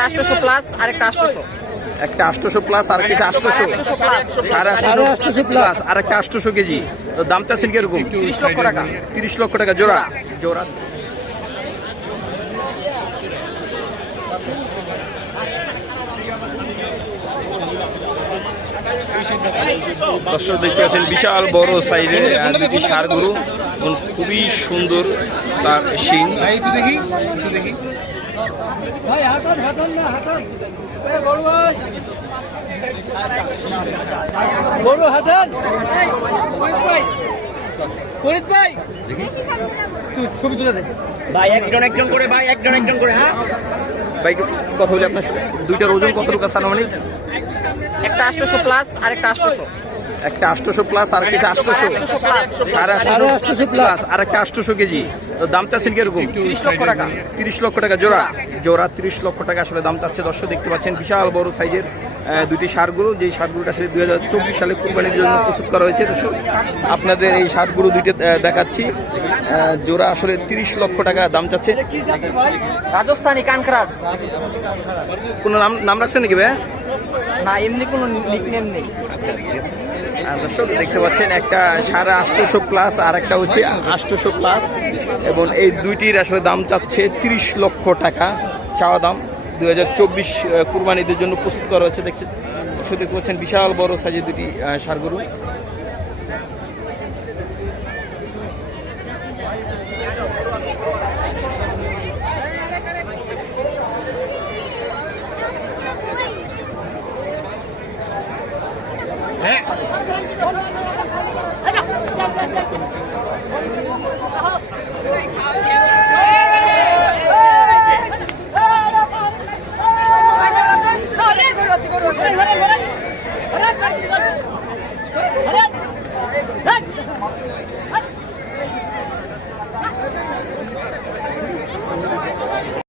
একটা 800 প্লাস আর একটা 800 একটা 800 প্লাস আর কিছু 800 850 প্লাস আর একটা 800 কেজি। তো দাম চাচ্ছেন কিরকম? 30 লক্ষ টাকা। 30 লক্ষ টাকা জোড়া জোড়া। দর্শক দেখতে পাচ্ছেন বিশাল বড় সাইজের দুটি ষাঁড় গরু এবং খুবই সুন্দর তার শিং। গরু হাটান ফরিদ ভাই, তুই ছবি তুলে দে ভাই, একজন একজন করে ভাই, একজন একজন করে। হ্যাঁ ভাই কথা বলি আপনার সাথে, দুইটার ওজন কতটুকু আছে আনুমানিক? একটা 800 প্লাস আর একটা 800 একটা 800 প্লাস আর কিছু 800 850 প্লাস আর একটা 800 কেজি। তো দাম চাচ্ছেন কিরকম? 30 লক্ষ টাকা। 30 লক্ষ টাকা জোড়া জোড়া 30 লক্ষ টাকা আসলে দাম চাচ্ছে। দর্শক দেখতে পাচ্ছেন বিশাল বড় সাইজের দুটি ষাঁড় গরু, যেই ষাঁড় গরুটা আসলে 2024 সালে কুরবানির জন্য প্রস্তুত করা হয়েছে। দর্শক আপনাদের এই ষাঁড় গরু দুইটা দেখাচ্ছি, জোড়া আসলে 30 লক্ষ টাকা দাম চাচ্ছে। রাজস্থানী কানকরাজ। কোনো নাম রাখছেন নাকি ভাই? না, এমনি কোনো নিকনেম নেই। দর্শক দেখতে পাচ্ছেন একটা 850 প্লাস আর একটা হচ্ছে 800 প্লাস, এবং এই দুইটির আসলে দাম চাচ্ছে 30 লক্ষ টাকা চাওয়া দাম। 2024 কুরবানিদের জন্য প্রস্তুত করা হয়েছে। দেখছেন দর্শক দেখতে পাচ্ছেন বিশাল বড় সাইজের দুটি ষাঁড় গরু।